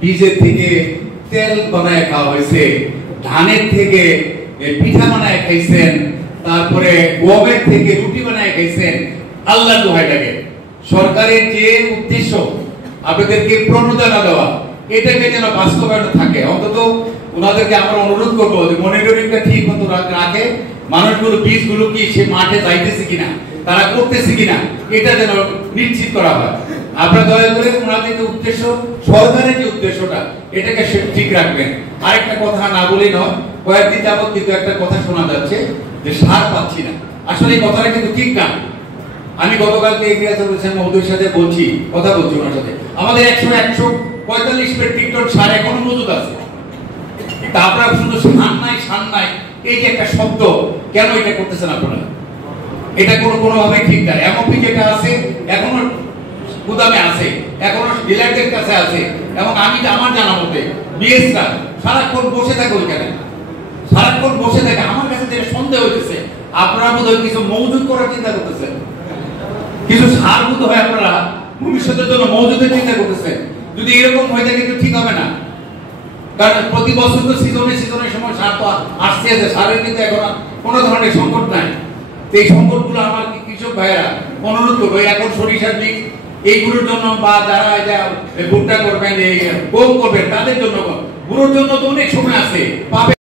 বীজের থেকে তেল বানায় খাওয়া হয়েছে, ধানের থেকে পিঠা বানায় খাইছেন, তারপরে গমের থেকে রুটি বানায় খাইছেন। আল্লাহ দোহাই লাগে, সরকারের যে উদ্দেশ্য আপনাদেরকে প্রণোদনা দেওয়া, এটাকে যেন বাস্তবায়ন থাকে। অন্তত ওনাদেরকে আমরা অনুরোধ করবো যে মনিটরিংটা ঠিক মতো রাখে, মানুষগুলো বীজগুলো কি সে মাঠে যাইতেছে কিনা, তারা করতেছে কিনা, এটা যেন নিশ্চিত করা হয়। আপনারা দয়া করে ওনাদের যে উদ্দেশ্য, সরকারের যে উদ্দেশ্যটা, এটাকে ঠিক রাখবেন। আরেকটা কথা না বলি নয়, কয়েকদিন যাবত কিন্তু একটা কথা শোনা যাচ্ছে যে সার পাচ্ছি না। আসলে এই কথাটা কিন্তু ঠিক না। আমি গতকালকে এগ্রিকালচার মিনিস্টার মহোদয়ের সাথে কথা বলছি ওনার সাথে, আমাদের 145 মেট্রিক টন সার এখনো মজুদ আছে। তা আপনারা শুধু সার নাই এই যে একটা শব্দ, কেন এটা করতেছেন আপনারা? এটা কোনোভাবে ঠিক না। এমপি যেটা আছে এখনো গুদামে আছে, এখনো ডিলারদের কাছে আছে, এবং আমি আমার জানা মতে বিএসরা সারাক্ষণ বসে থাকে ওইখানে, সারাক্ষণ বসে থাকে। আমার কাছে যে সন্দেহ হইতেছে আপনারা বোধহয় কিছু মজুদ করার চিন্তা করতেছেন, কিছু সার বোধ হয় আপনারা ভবিষ্যতের জন্য মজুদের চিন্তা করতেছেন। যদি এরকম হয়ে থাকে কিন্তু ঠিক হবে না, কারণ প্রতি বছর তো সিজনের সময় সার তো আসছে, সারের কিন্তু এখন কোনো ধরনের সংকট নাই। এই সংকটগুলো আমার কৃষক ভাইয়েরা অনুরোধ করবো, এখন সরিষার বীজ এইগুলোর জন্য, বা যারা এটা ভুট্টা করবেন, এই গম করবেন, তাদের জন্য, গুলোর জন্য তো অনেক সময় আছে পাবে।